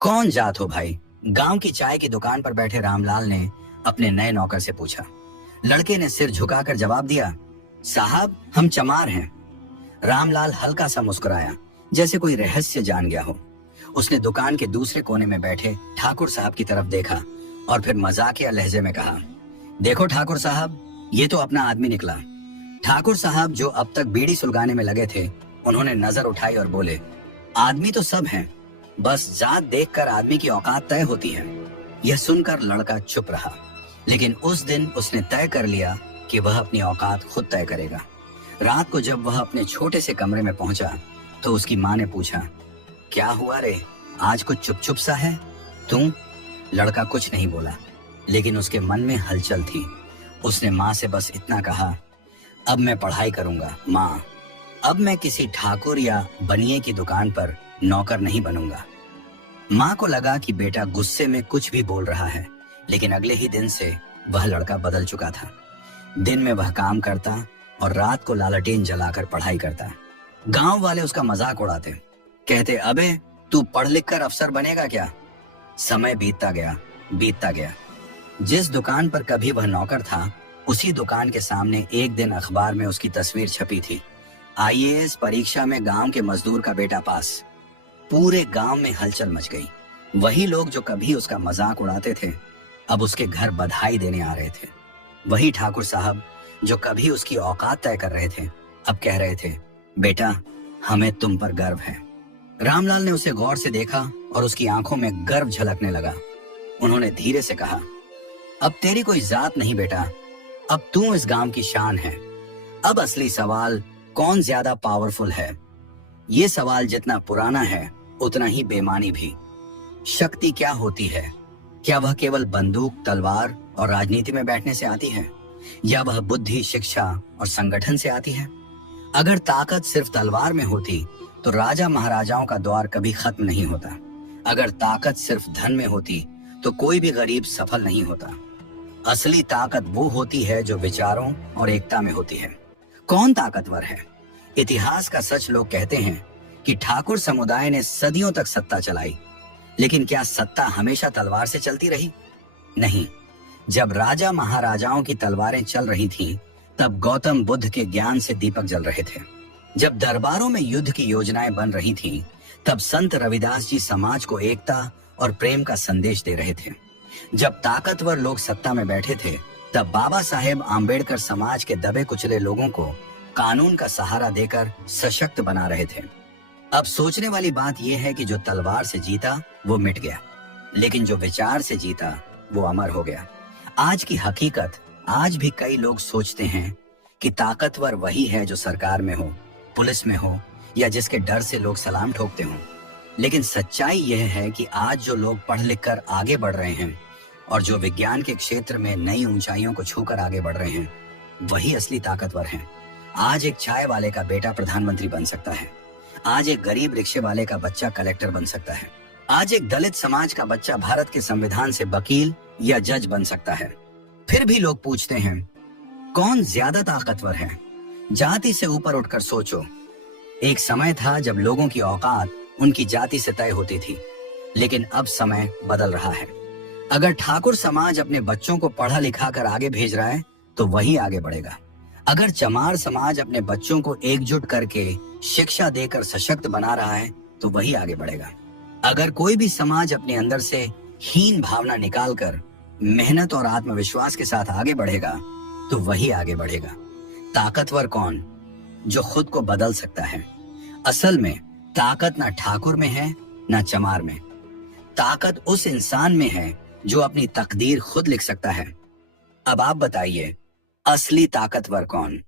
कौन जात हो भाई? गांव की चाय की दुकान पर बैठे रामलाल ने अपने नए नौकर से पूछा। लड़के ने सिर झुकाकर जवाब दिया, साहब हम चमार हैं। रामलाल हल्का सा मुस्कुराया, जैसे कोई रहस्य जान गया हो। उसने दुकान के दूसरे कोने में बैठे ठाकुर साहब की तरफ देखा और फिर मजाकिया लहजे में कहा, देखो ठाकुर साहब, ये तो अपना आदमी निकला। ठाकुर साहब जो अब तक बीड़ी सुलगाने में लगे थे, उन्होंने नजर उठाई और बोले, आदमी तो सब हैं, बस जात देखकर आदमी की औकात तय होती है। यह सुनकर लड़का चुप रहा, लेकिन उस दिन उसने तय कर लिया कि वह अपनी औकात खुद तय करेगा। रात को जब वह अपने छोटे से कमरे में पहुंचा तो उसकी माँ ने पूछा, क्या हुआ रे, आज कुछ चुप चुप सा है तू? लड़का कुछ नहीं बोला, लेकिन उसके मन में हलचल थी। उसने माँ से बस इतना कहा, अब मैं पढ़ाई करूंगा माँ। अब मैं किसी ठाकुर या बनिए की दुकान पर नौकर नहीं बनूंगा। माँ को लगा कि बेटा गुस्से में कुछ भी बोल रहा है, लेकिन अगले ही दिन से वह लड़का बदल चुका था। दिन में वह काम करता और रात को लालटेन जलाकर पढ़ाई करता। गांव वाले उसका मजाक उड़ाते, कहते, अबे तू पढ़ लिख कर अफसर बनेगा क्या? समय बीतता गया। जिस दुकान पर कभी वह नौकर था, उसी दुकान के सामने एक दिन अखबार में उसकी तस्वीर छपी थी। आईएएस परीक्षा में गांव के मजदूर का बेटा पास। पूरे गांव में हलचल मच गई। वही लोग जो कभी उसका मजाक उड़ाते थे, अब उसके घर बधाई देने आ रहे थे। वही ठाकुर साहब जो कभी उसकी औकात तय कर रहे थे, अब कह रहे थे, बेटा हमें तुम पर गर्व है। रामलाल ने उसे गौर से देखा और उसकी आंखों में गर्व झलकने लगा। उन्होंने धीरे से कहा, अब तेरी कोई जात नहीं बेटा, अब तू इस गांव की शान है। अब असली सवाल कौन ज्यादा पावरफुल है। ये सवाल जितना पुराना है उतना ही बेमानी भी। शक्ति क्या होती है? क्या वह केवल बंदूक, तलवार और राजनीति में बैठने से आती है, या वह बुद्धि, शिक्षा और संगठन से आती है? अगर ताकत सिर्फ तलवार में होती तो राजा महाराजाओं का दौर कभी खत्म नहीं होता। अगर ताकत सिर्फ धन में होती तो कोई भी गरीब सफल नहीं होता। असली ताकत वो होती है जो विचारों और एकता में होती है। कौन ताकतवर है? इतिहास का सच लोग कहते हैं कि ठाकुर समुदाय ने सदियों तक सत्ता चलाई, लेकिन क्या सत्ता हमेशा तलवार से चलती रही? नहीं। जब राजा महाराजाओं की तलवारें चल रही थीं, तब गौतम बुद्ध के ज्ञान से दीपक जल रहे थे। जब दरबारों में युद्ध की योजनाएं बन रही थीं, तब संत रविदास जी समाज को एकता और प्रेम का संदेश दे रहे थे। जब ताकतवर लोग सत्ता में बैठे थे, तब बाबा साहेब आम्बेडकर समाज के दबे कुचले लोगों को कानून का सहारा देकर सशक्त बना रहे थे। अब सोचने वाली बात यह है कि जो तलवार से जीता वो मिट गया, लेकिन जो विचार से जीता वो अमर हो गया। आज की हकीकत, आज भी कई लोग सोचते हैं कि ताकतवर वही है जो सरकार में हो, पुलिस में हो, या जिसके डर से लोग सलाम ठोकते हों। लेकिन सच्चाई यह है कि आज जो लोग पढ़ लिख कर आगे बढ़ रहे हैं और जो विज्ञान के क्षेत्र में नई ऊंचाइयों को छूकर आगे बढ़ रहे हैं, वही असली ताकतवर हैं। आज एक चाय वाले का बेटा प्रधानमंत्री बन सकता है। आज एक गरीब रिक्शे वाले का बच्चा कलेक्टर बन सकता है। आज एक दलित समाज का बच्चा भारत के संविधान से वकील या जज बन सकता है। फिर भी लोग पूछते हैं, कौन ज्यादा ताकतवर है? जाति से ऊपर उठकर सोचो। एक समय था जब लोगों की औकात उनकी जाति से तय होती थी, लेकिन अब समय बदल रहा है। अगर ठाकुर समाज अपने बच्चों को पढ़ा लिखा कर आगे भेज रहा है तो वही आगे बढ़ेगा। अगर चमार समाज अपने बच्चों को एकजुट करके शिक्षा देकर सशक्त बना रहा है तो वही आगे बढ़ेगा। अगर कोई भी समाज अपने अंदर से हीन भावना निकालकर मेहनत और आत्मविश्वास के साथ आगे बढ़ेगा तो वही आगे बढ़ेगा। ताकतवर कौन? जो खुद को बदल सकता है। असल में ताकत ना ठाकुर में है ना चमार में। ताकत उस इंसान में है जो अपनी तकदीर खुद लिख सकता है। अब आप बताइए, असली ताकतवर कौन?